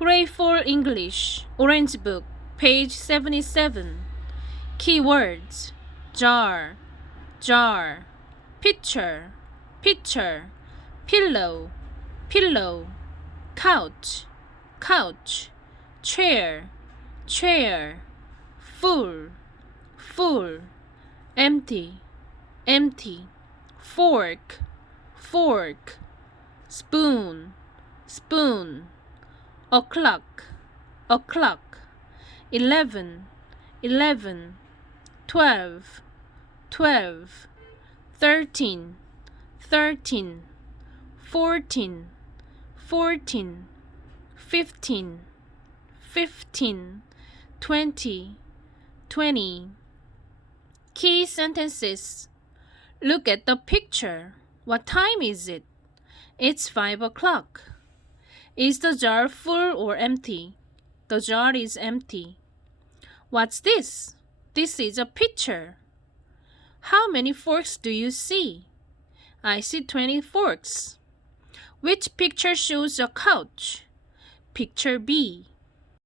Grateful English, Orange Book, page 77. Keywords jar, jar, picture, picture, pillow, pillow, couch, couch, chair, chair, full, full, empty, empty, fork, fork, spoon, spoon o'clock, o'clock, eleven, eleven, twelve, twelve, thirteen, thirteen, fourteen, fourteen, fifteen, fifteen, twenty, twenty. Key sentences. Look at the picture. What time is it? It's five o'clock. Is the jar full or empty? The jar is empty. What's this? This is a pitcher. How many forks do you see? I see 20 forks. Which picture shows a couch? Picture B.